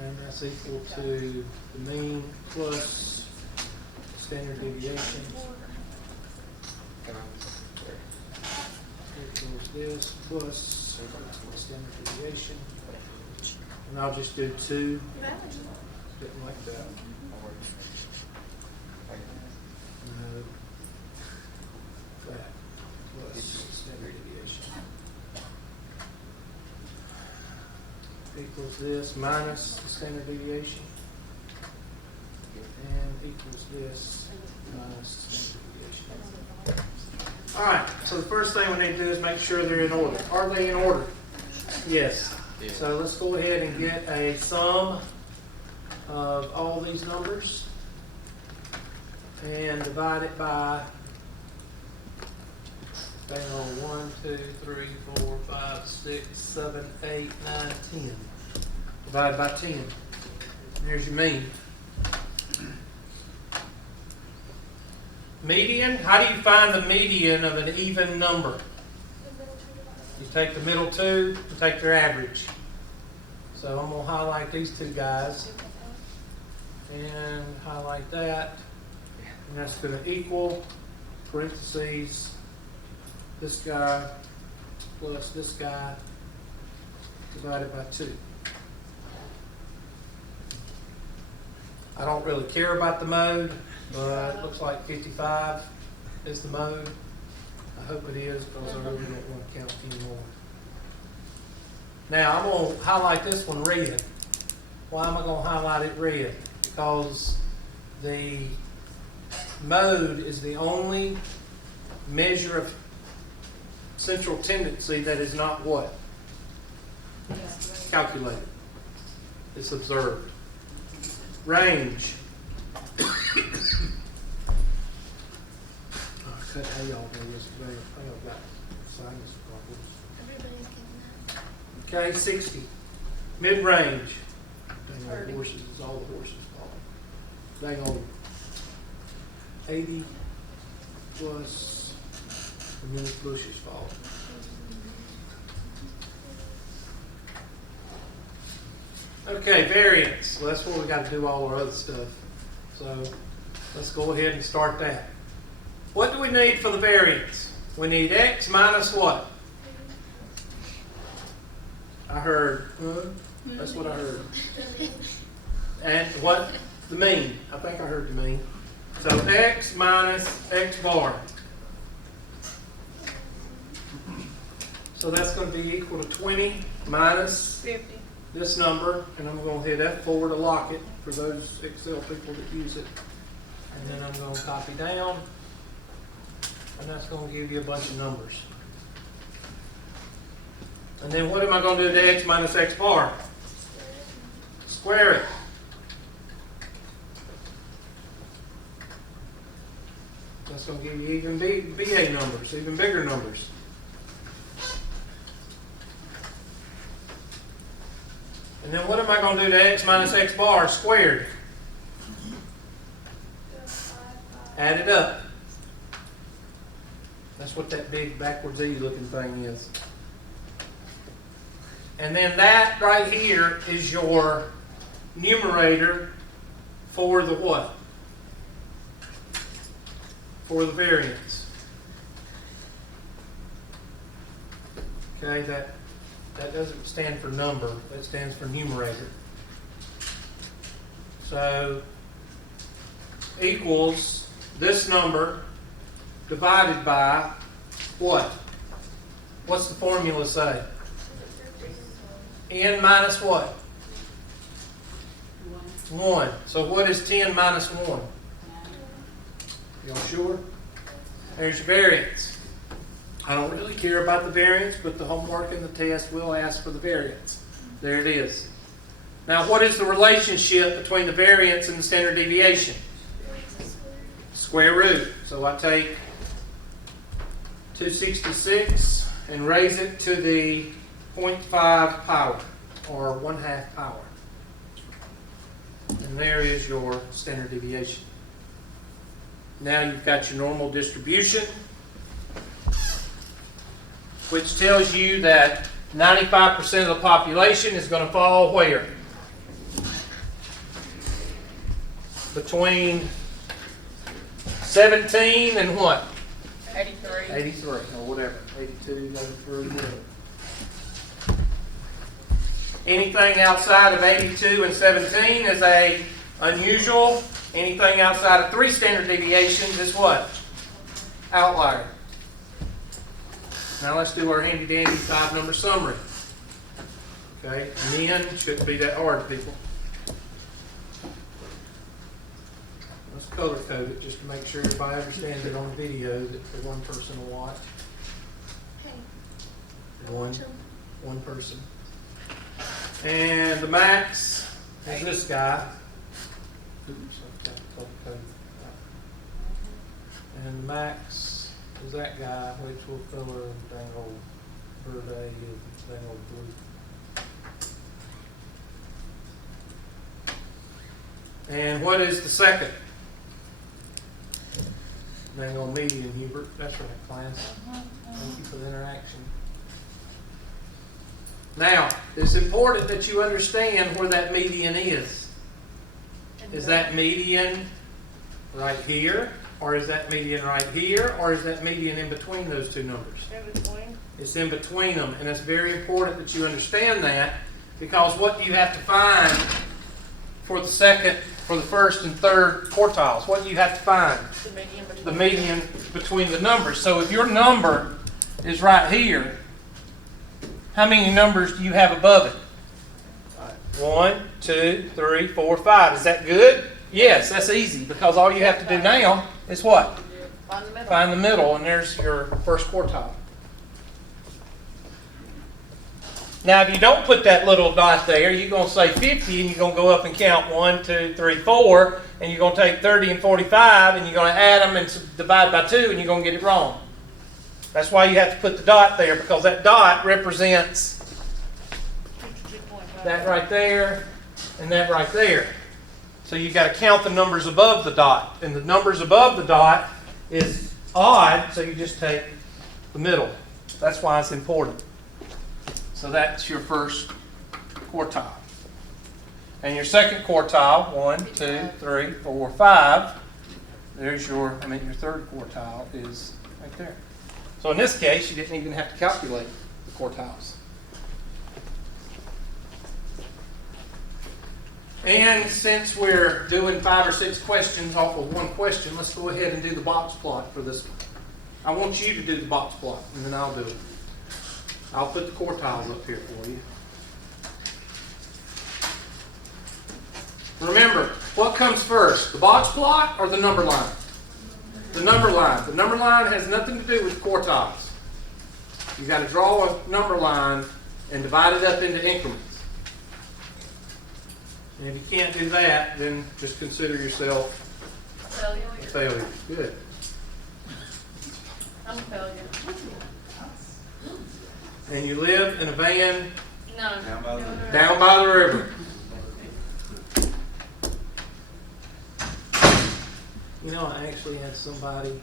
And that's equal to the mean plus standard deviation equals this plus standard deviation. And I'll just do 2. Didn't like that. That plus standard deviation equals this minus the standard deviation and equals this minus the standard deviation. All right, so the first thing we need to do is make sure they're in order. Are they in order? Yes. So let's go ahead and get a sum of all these numbers and divide it by 1, 2, 3, 4, 5, 6, 7, 8, 9, 10. Divided by 10. There's your mean. Median, how do you find the median of an even number? You take the middle two and take their average. So I'm going to highlight these two guys and highlight that. And that's going to equal, parentheses, this guy plus this guy divided by 2. I don't really care about the mode, but it looks like 55 is the mode. I hope it is because I really don't want to count anymore. Now I'm going to highlight this one red. Why am I going to highlight it red? Because the mode is the only measure of central tendency that is not what? Calculated. It's observed. Range. How y'all do this today? I think I've got sinus problems. Okay, 60. Mid-range. Dang old horses, it's all the horses' fault. Dang old. 80 plus the minute Bush's fault. Okay, variance. Well, that's where we got to do all our other stuff. So let's go ahead and start that. What do we need for the variance? We need x minus what? I heard, that's what I heard. And what? The mean. I think I heard the mean. So x minus x bar. So that's going to be equal to 20 minus 50. This number, and I'm going to hit F4 to lock it for those Excel people that use it. And then I'm going to copy down, and that's going to give you a bunch of numbers. And then what am I going to do to x minus x bar? Square it. That's going to give you even BA numbers, even bigger numbers. And then what am I going to do to x minus x bar squared? Add it up. That's what that big backwards E looking thing is. And then that right here is your numerator for the what? For the variance. Okay, that doesn't stand for number, that stands for numerator. So equals this number divided by what? What's the formula say? N minus what? 1. So what is 10 minus 1? Y'all sure? There's your variance. I don't really care about the variance, but the homework and the test will ask for the variance. There it is. Now, what is the relationship between the variance and the standard deviation? Square root. So I take 266 and raise it to the 0.5 power, or 1/2 power. And there is your standard deviation. Now you've got your normal distribution, which tells you that 95% of the population is going to fall where? between 17 and what? 83. 83, or whatever. 82, 83, whatever. Anything outside of 82 and 17 is a unusual. Anything outside of 3 standard deviations is what? Outlier. Now let's do our handy dandy 5-number summary. Okay, men shouldn't be that hard, people. Let's color code it just to make sure everybody understands it on video that for one person to watch. One person. And the max is this guy. Oops, I've got to color code. And the max is that guy, which will color dang old Verde, dang old blue. And what is the second? Dang old median, Hubert. That's right, class. Thank you for the interaction. Now, it's important that you understand where that median is. Is that median right here? Or is that median right here? Or is that median in between those two numbers? In between. It's in between them. And it's very important that you understand that, because what do you have to find for the second, for the first and third quartiles? What do you have to find? The median between. The median between the numbers. So if your number is right here, how many numbers do you have above it? 1, 2, 3, 4, 5. Is that good? Yes, that's easy, because all you have to do now is what? Find the middle. Find the middle, and there's your first quartile. Now, if you don't put that little dot there, you're going to say 50, and you're going to go up and count 1, 2, 3, 4, and you're going to take 30 and 45, and you're going to add them and divide by 2, and you're going to get it wrong. That's why you have to put the dot there, because that dot represents that right there and that right there. So you've got to count the numbers above the dot. And the numbers above the dot is odd, so you just take the middle. That's why it's important. So that's your first quartile. And your second quartile, 1, 2, 3, 4, 5. There's your third quartile is right there. So in this case, you didn't even have to calculate the quartiles. And since we're doing 5 or 6 questions off of one question, let's go ahead and do the box plot for this one. I want you to do the box plot, and then I'll do it. I'll put the quartiles up here for you. Remember, what comes first, the box plot or the number line? The number line. The number line has nothing to do with quartiles. You've got to draw a number line and divide it up into increments. And if you can't do that, then just consider yourself a failure. Good. I'm a failure. And you live in a van No. down by the river. You know, I actually had somebody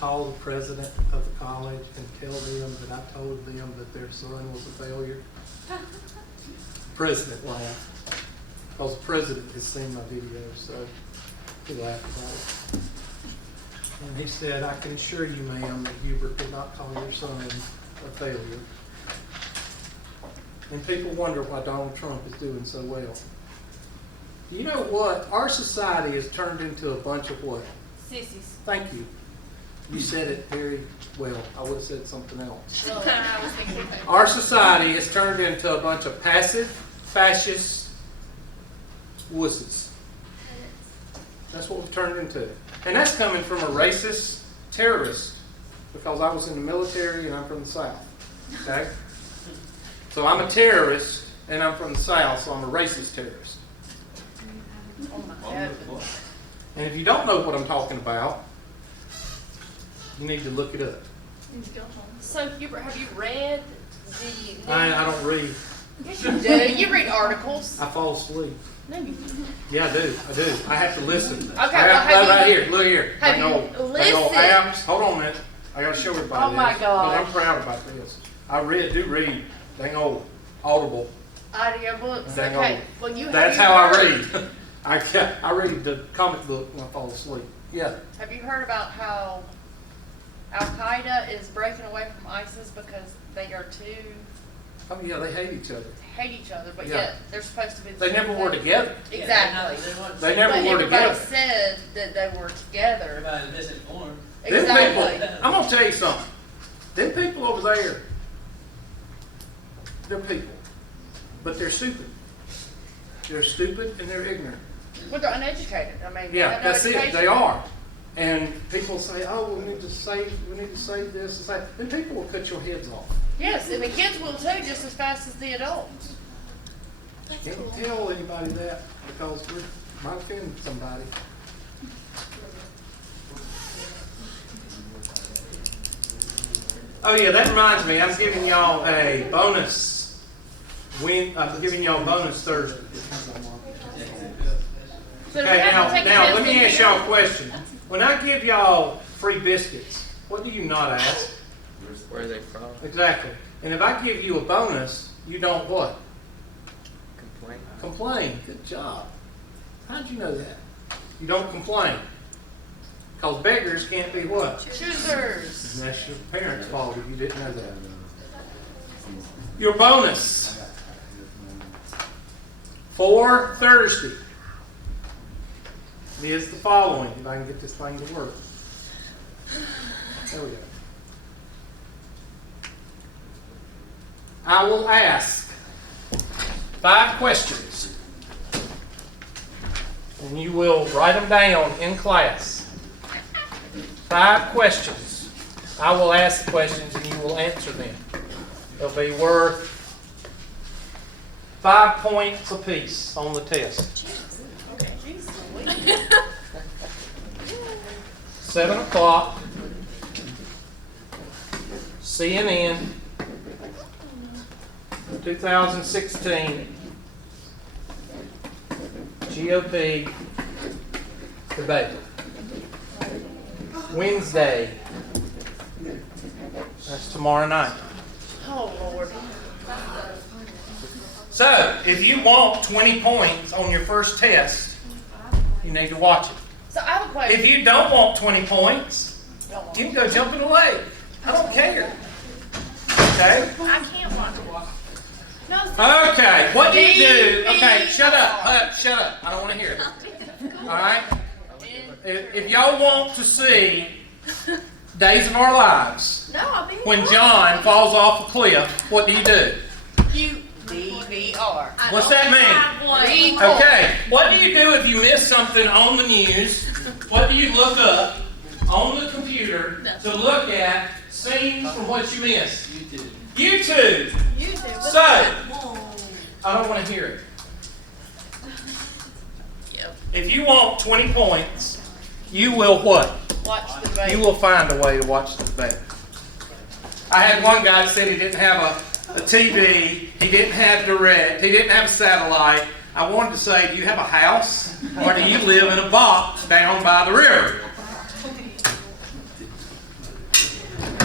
call the president of the college and tell them that I told them that their son was a failure. The president laughed, because the president has seen my video, so he laughed about it. And he said, I can assure you, ma'am, that Hubert did not call your son a failure. And people wonder why Donald Trump is doing so well. You know what? Our society has turned into a bunch of what? Sissies. Thank you. You said it very well. I would have said something else. Well, I was thinking. Our society has turned into a bunch of passive, fascist wusses. That's what we've turned into. And that's coming from a racist terrorist, because I was in the military and I'm from the South. Okay? So I'm a terrorist and I'm from the South, so I'm a racist terrorist. Oh my goodness. And if you don't know what I'm talking about, you need to look it up. So, Hubert, have you read the... I don't read. Yes, you do. You read articles. I fall asleep. No, you don't. Yeah, I do. I have to listen. Okay, I well, have you... right here. Look here. Have Hang on. you listened? Apps. Hold on a minute. I got to show everybody Oh, my this. gosh. 'Cause I'm proud about this. I do read. Dang old. Audible. Audiobooks. Dang Okay. old. Well, you That's have how I heard- read. I read the comic book when I fall asleep. Yeah. Have you heard about how Al-Qaeda is breaking away from ISIS because they are Oh yeah, they hate each other. hate each other, but Yeah. yet they're supposed to be the They same never were thing. together. Exactly. They never But were everybody together. said that they were together. Everybody misinformed. Them Exactly. people, I'm gonna tell you something. Them people over there, they're people, but they're stupid. They're stupid and they're ignorant. Well, they're uneducated. I mean, they Yeah, have no that's it. education. They are. And people say, "Oh, we need to save this and that." Then people will cut your heads off. Yes, and the kids will too, just as fast as the adults. Can't tell anybody that because we might offend somebody. Oh yeah, that reminds me. I'm giving y'all a bonus. I'm giving y'all a bonus Thursday. So do we Okay, have to take a now test let me in ask here? y'all a question. When I give y'all free biscuits, what do you not ask? Where are they from? Exactly. And if I give you a bonus, you don't what? Complain. Complain. Good job. How'd you know that? You don't complain. Because beggars can't be what? Choosers. And that's your parents' fault if you didn't know that. Your bonus for Thursday is the following. If I can get this thing to work. There we go. I will ask 5 questions. And you will write them down in class. 5 questions. I will ask the questions and you will answer them. They'll be worth 5 points apiece on the test. 7 o'clock. CNN. 2016 GOP debate. Wednesday. That's tomorrow night. Oh, Lord. So, if you want 20 points on your first test, you need to watch it. So I have a question. If you don't want 20 points, Don't want you can go jump in the lake. I don't care. Okay? I can't watch it. No, Okay, what do you do? Me, Okay, me. shut up. Shut up. I don't want to hear it. All right? If y'all want to see Days of Our Lives, No, I'll be when John falls off a cliff, what do you do? DVR. What's that mean? Record. Okay, what do you do if you miss something on the news? What do you look up on the computer to look at scenes from what you missed? YouTube. So, I don't want to hear it. If you want 20 points, you will what? Watch the debate. You will find a way to watch the debate. I had one guy that said he didn't have a TV, he didn't have direct, he didn't have a satellite. I wanted to say, do you have a house? Or do you live in a box down by the river?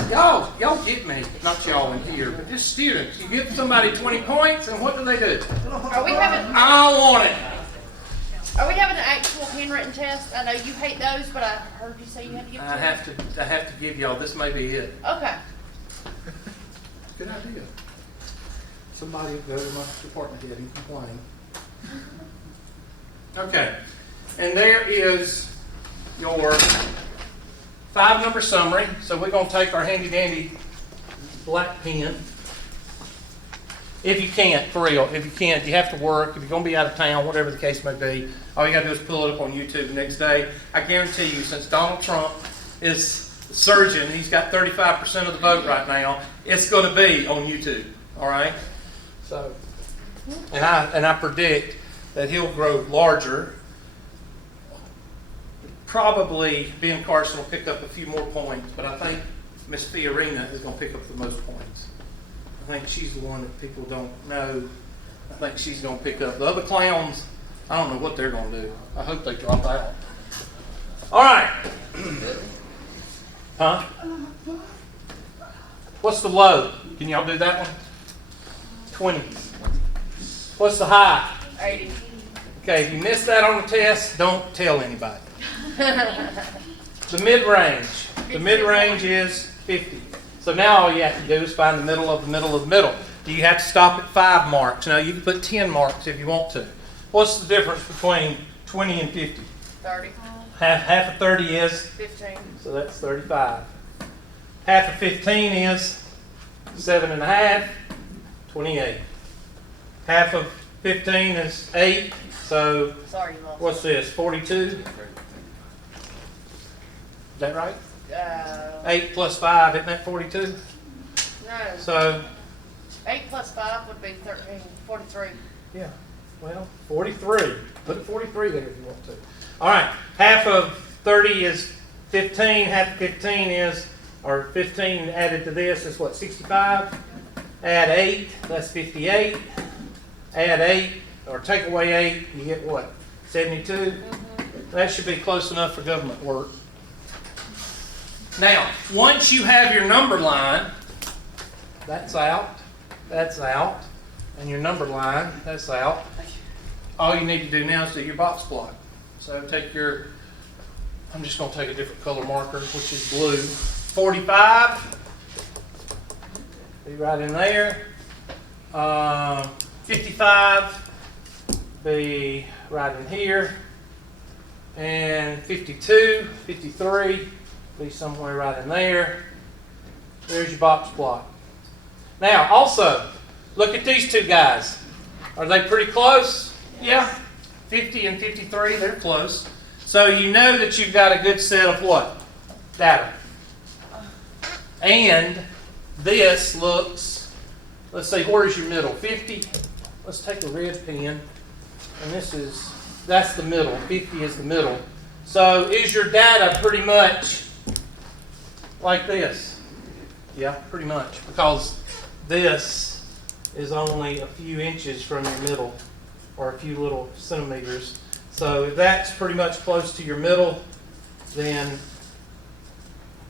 Y'all get me. Not y'all in here, but just students. You give somebody 20 points, and what do they do? Are we having I don't want it. an actual handwritten test? I know you hate those, but I heard you say you had to give I have to give y'all, this may be it. Okay. Good idea. Somebody go to my department head and complain. Okay. And there is your 5-number summary. So we're going to take our handy dandy black pen. If you can't, for real, if you can't, you have to work, if you're going to be out of town, whatever the case may be, all you got to do is pull it up on YouTube the next day. I guarantee you, since Donald Trump is the surgeon, he's got 35% of the vote right now, it's going to be on YouTube. All right? So, and I predict that he'll grow larger. Probably Ben Carson will pick up a few more points, but I think Miss Fiorina is going to pick up the most points. I think she's the one that people don't know. I think she's going to pick up. The other clowns, I don't know what they're going to do. I hope they drop out. All right. Huh? What's the low? Can y'all do that one? 20. What's the high? 80. Okay, if you missed that on the test, don't tell anybody. The mid-range. The mid-range is 50. So now all you have to do is find the middle of the middle of the middle. Do you have to stop at 5 marks? Now you can put 10 marks if you want to. What's the difference between 20 and 50? 30. Half of 30 is, 15. so that's 35. Half of 15 is 7.5, 28. Half of 15 is 8, so Sorry, you lost. what's this, 42? Is that right? 8 plus 5, isn't that 42? No. So, 8 plus 5 would be 43. yeah, well, 43. Put 43 there if you want to. All right, half of 30 is 15, half of 15 is, or 15 added to this is what, 65? Add 8, that's 58. Add 8, or take away 8, you get what, 72? Mm-hmm. That should be close enough for government work. Now, once you have your number line, that's out, and your number line, that's out. All you need to do now is do your box plot. So take your, I'm just going to take a different color marker, which is blue. 45, be right in there. 55, be right in here. And 52, 53, be somewhere right in there. There's your box plot. Now, also, look at these two guys. Are they pretty close? Yeah. 50 and 53, they're close. So you know that you've got a good set of what? Data. And this looks, let's see, where's your middle? 50. Let's take a red pen. And that's the middle. 50 is the middle. So is your data pretty much like this? Yeah, pretty much. Because this is only a few inches from your middle, or a few little centimeters. So if that's pretty much close to your middle, then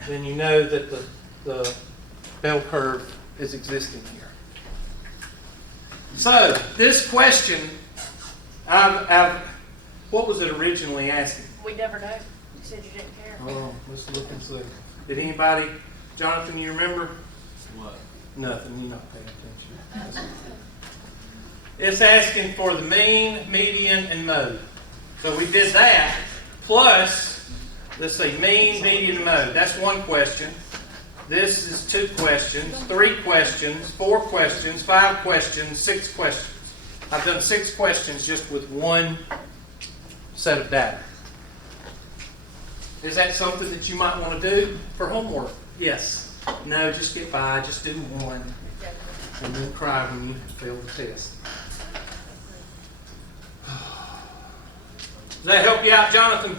you know that the bell curve is existing here. So this question, what was it originally asking? We never know. You said you didn't care. Oh, let's look and see. Did anybody, Jonathan, you remember? What? Nothing, you're not paying attention. It's asking for the mean, median, and mode. So we did that, plus, let's see, mean, median, and mode. That's one question. This is 2 questions, 3 questions, 4 questions, 5 questions, 6 questions. I've done 6 questions just with one set of data. Is that something that you might want to do for homework? Yes. No, just get by, just do one. And then cry when you fail the test. Does that help you out, Jonathan?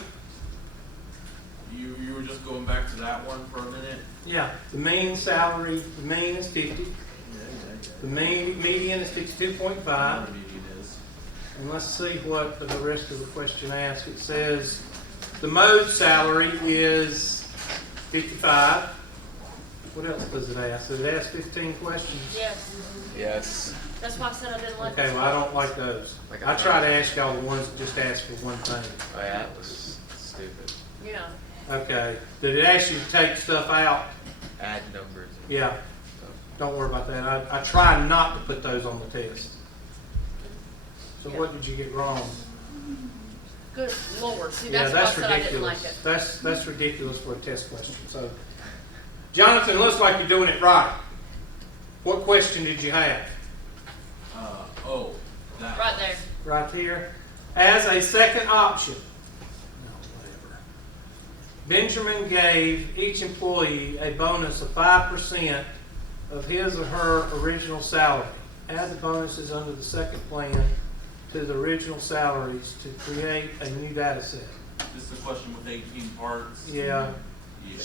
You were just going back to that one for a minute? Yeah. The mean salary, the mean is 50. The median is 52.5. What a median is. And let's see what the rest of the question asks. It says the mode salary is 55. What else does it ask? Does it ask 15 questions? Yes. Yes. That's why I said I didn't like Okay, this well, I don't like those. I try to ask y'all the ones that just ask for one thing. Oh yeah, that was stupid. Yeah. Okay. Did it ask you to take stuff out? Add numbers. Yeah. Don't worry about that. I try not to put those on the test. So what did you get wrong? Good Lord. See, Yeah, that's that's why I said I didn't like ridiculous. it. That's ridiculous for a test question. So, Jonathan, looks like you're doing it right. What question did you have? That. Right there. Right here. As a second option. No, whatever. Benjamin gave each employee a bonus of 5% of his or her original salary. Add the bonuses under the second plan to the original salaries to create a new data set. This is a question with 18 parts. Yeah. Yeah.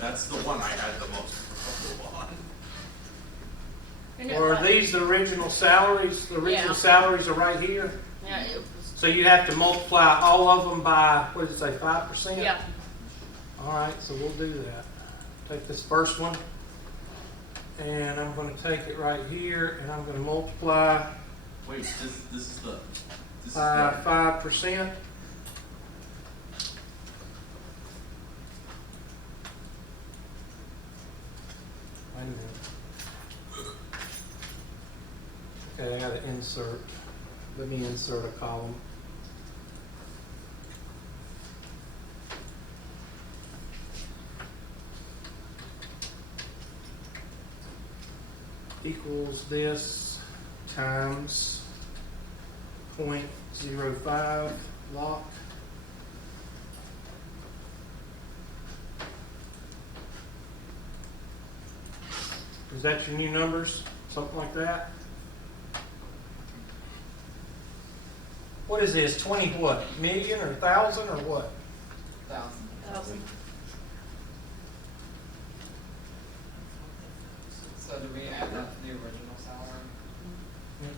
That's the one I had the most trouble on. Isn't it Or are right? these the original salaries? The original Yeah. salaries are right here. Yeah, it was. So you have to multiply all of them by, what did it say, 5%? Yeah. All right, so we'll do that. Take this first one, and I'm going to take it right here, and I'm going to multiply. Wait, this is the This is by what- 5%. Wait a minute. Okay, I gotta insert. Let me insert a column. Equals this times 0.05 lock. Is that your new numbers? Something like that? What is this? 20 what? Million or 1,000 or what? 1,000. So do we add that to the original salary?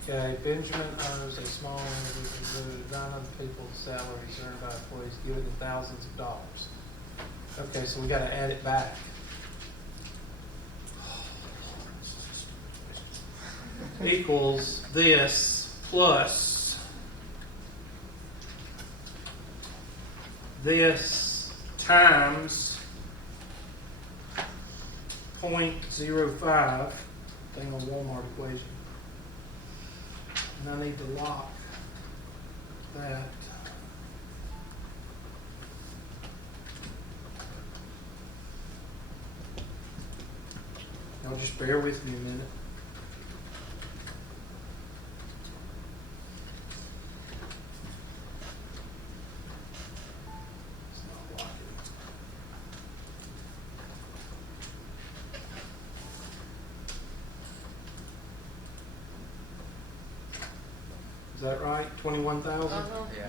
Okay, Benjamin owes a small individual 900 people's salaries earned by employees given in thousands of dollars. Okay, so we gotta add it back. Equals this plus this times 0.05 thing on Walmart equation. And I need to lock that. Y'all just bear with me a minute. It's not locking. Is that right? 21,000? Uh-huh. Yeah.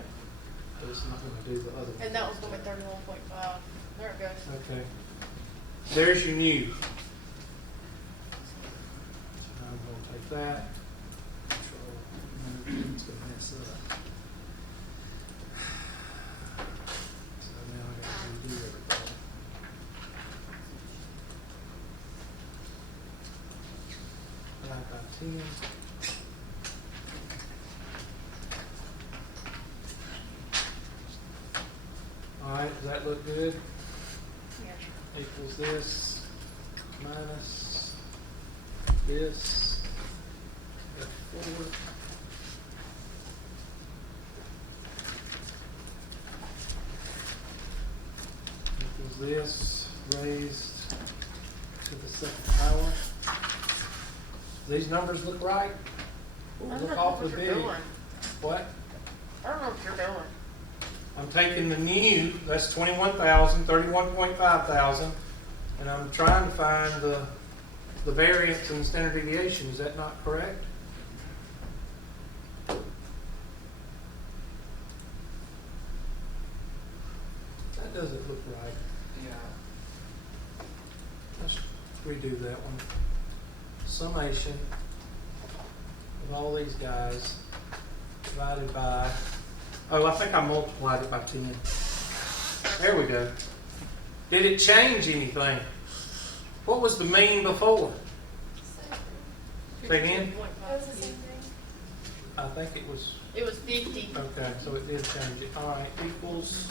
But it's not gonna do the other. And that was gonna be 31.5. There it goes. Okay. There's your new. So I'm gonna take that. Control. No, it's gonna mess up. So now I gotta redo everything. Divide by 10. All right, does that look good? Yeah. Equals this minus this F4. Equals this raised to the second power. These numbers look right? I don't Look know awfully what big. you're doing. What? I don't know what you're doing. I'm taking the new, that's 21,000, 31.5 thousand, and I'm trying to find the variance and the standard deviation. Is that not correct? That doesn't look right. Yeah. Let's redo that one. Summation of all these guys divided by, oh, I think I multiplied it by 10. There we go. Did it change anything? What was the mean before? Say again? 52.5. I think it was, It was 50. okay, so it did change it. All right, equals,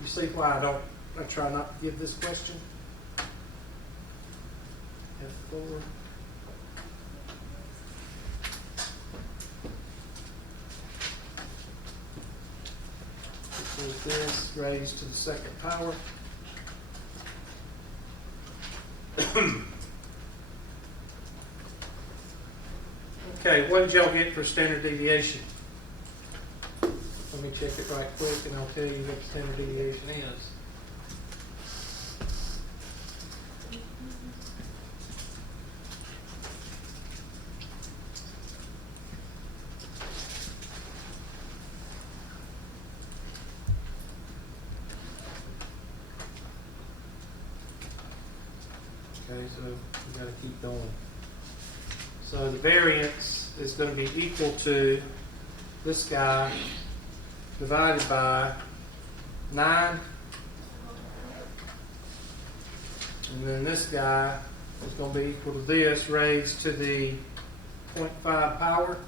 you see why I try not to give this question? F4. Equals this raised to the second power. Okay, what did y'all get for standard deviation? Let me check it right quick and I'll tell you what the standard deviation is. Okay, so we gotta keep going. So the variance is gonna be equal to this guy divided by 9. And then this guy is gonna be equal to this raised to the 0.5 power.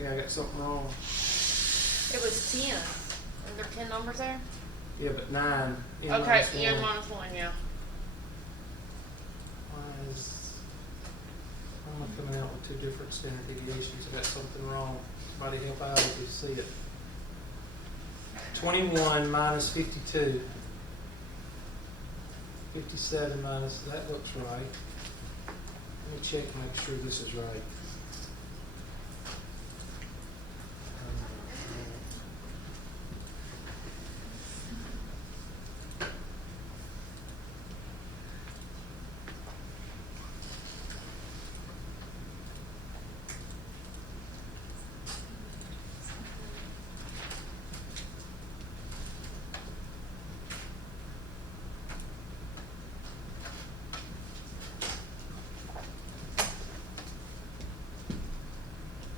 Okay, I got something wrong. It was 10. Are there 10 numbers there? Yeah, but 9. N Okay, minus n 1. minus 1, yeah. Why is, why am I coming out with 2 different standard deviations? I got something wrong. Somebody help out if you see it. 21 minus 52. 57 minus, that looks right. Let me check and make sure this is right.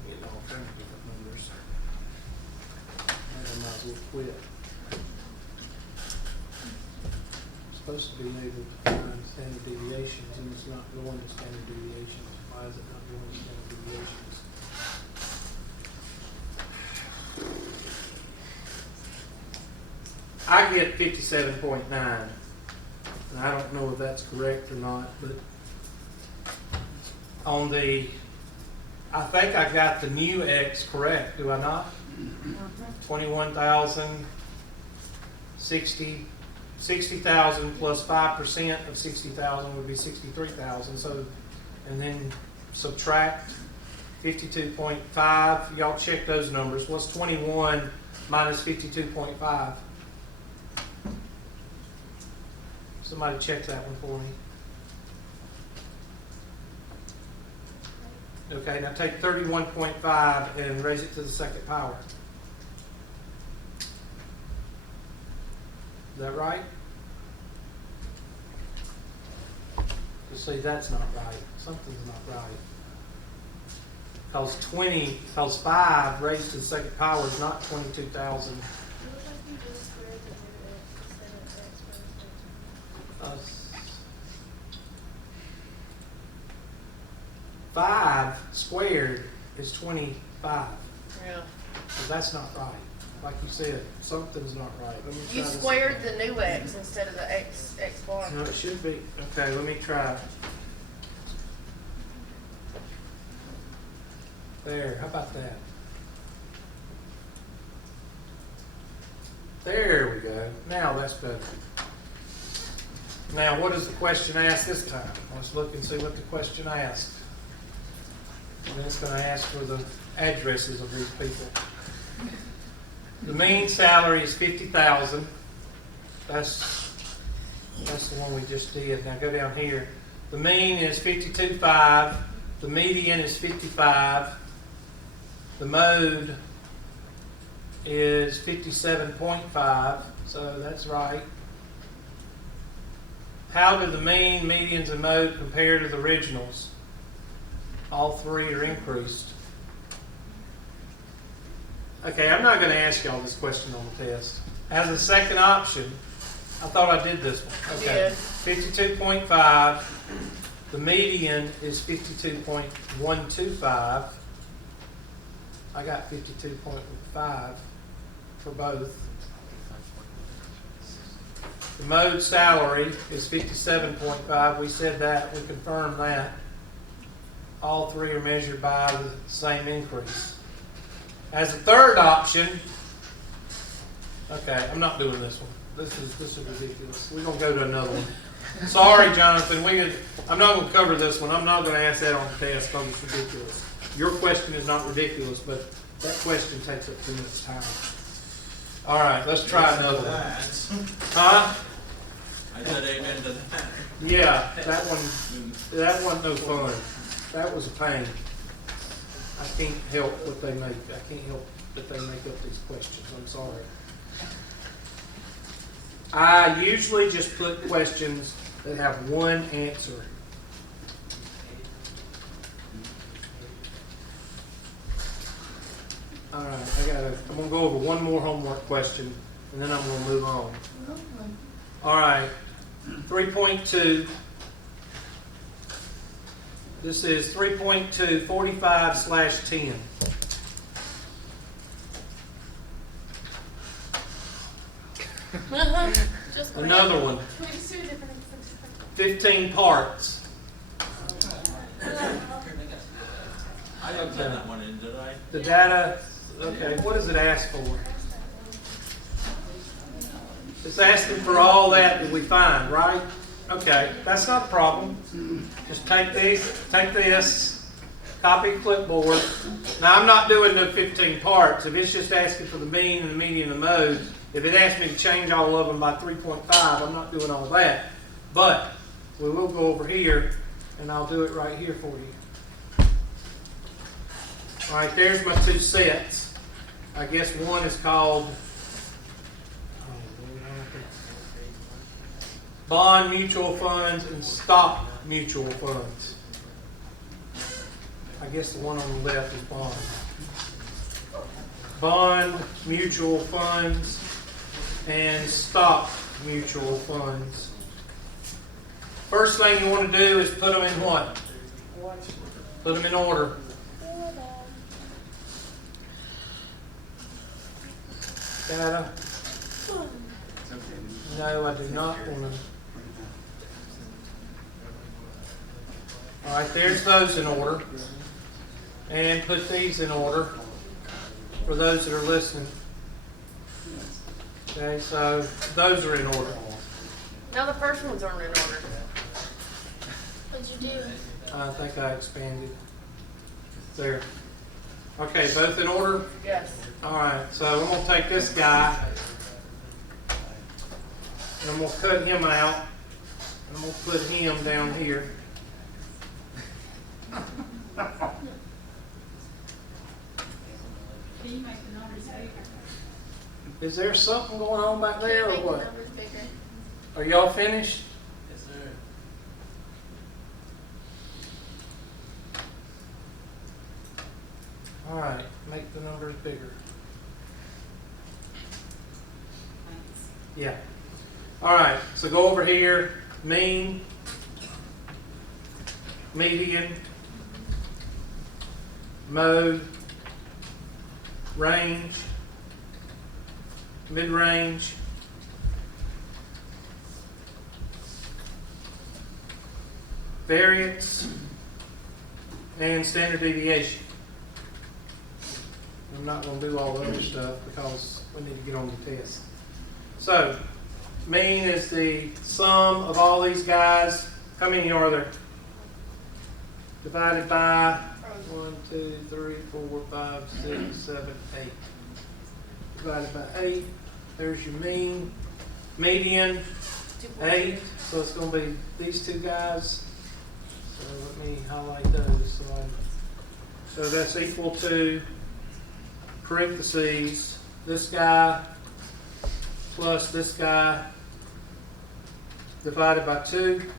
Getting all kinds of different numbers. I might as well quit. Supposed to be able to find standard deviations, and it's not going to standard deviations. Why is it not going to standard deviations? I get 57.9, and I don't know if that's correct or not, but on the, I think I got the new X correct, do I not? 21,000, 60,000 plus 5% of 60,000 would be 63,000. So, and then subtract 52.5. Y'all check those numbers. What's 21 minus 52.5? Somebody check that one for me. Okay, now take 31.5 and raise it to the second power. Is that right? You see, that's not right. Something's not right. Because 5 raised to the second power is not 22,000. Uh, 5 squared is 25. Yeah. So that's not right. Like you said, something's not right. Let me You try this squared again. the new X instead of the X bar. No, it should be. Okay, let me try. There, how about that? There we go. Now that's better. Now, what does the question ask this time? Let's look and see what the question asked. And then it's going to ask for the addresses of these people. The mean salary is 50,000. That's the one we just did. Now go down here. The mean is 52.5. The median is 55. The mode is 57.5. So that's right. How do the mean, medians, and mode compare to the originals? All 3 are increased. Okay, I'm not going to ask y'all this question on the test. As a second option, I thought I did this one. Okay. 52.5. The median is 52.125. I got 52.5 for both. The mode salary is 57.5. We said that. We confirmed that. All 3 are measured by the same increase. As a third option, okay, I'm not doing this one. This is ridiculous. We're gonna go to another one. Sorry, Jonathan. I'm not gonna cover this one. I'm not gonna ask that on the test because it's ridiculous. Your question is not ridiculous, but that question takes up too much time. All right, let's try another one. Huh? I said amen to that. Yeah, that one wasn't no fun. That was a pain. I can't help what they make. I can't help that they make up these questions. I'm sorry. I usually just put questions that have one answer. All right, I'm gonna go over one more homework question, and then I'm gonna move on. All right, 3.2. This is 3.2, 45/10. Just Another one, Can we just do a different? 15 parts. I didn't send that one in, did I? The data, okay, what does it ask for? It's asking for all that we find, right? Okay, that's not a problem. Just take this, copy clipboard. Now, I'm not doing the 15 parts. If it's just asking for the mean and the median and the mode, if it asks me to change all of them by 3.5, I'm not doing all that. But we will go over here, and I'll do it right here for you. All right, there's my two sets. I guess one is called bond mutual funds and stock mutual funds. I guess the one on the left is bond. Bond mutual funds and stock mutual funds. First thing you want to do is put them in what? Put them in order. Data. No, I do not want to. All right, there's those in order. And put these in order for those that are listening. Okay, so those are in order. No, the first ones aren't in order. What'd you do? I think I expanded. There. Okay, both in order? Yes. All right, so I'm going to take this guy, and I'm going to cut him out, and I'm going to put him down here. Can you make the numbers bigger? Is there something going on back there, or Make the what? numbers bigger. Are y'all finished? Yes, sir. All right, make the numbers bigger. Yeah. All right, so go over here, mean, median, mode, range, mid-range, variance, and standard deviation. I'm not going to do all the other stuff because we need to get on the test. So, mean is the sum of all these guys. How many are there? Divided by 1, 2, 3, 4, 5, 6, 7, 8. Divided by 8. There's your mean. Median, 8. So it's going to be these two guys. So let me highlight those. So that's equal to parentheses, this guy plus this guy divided by 2.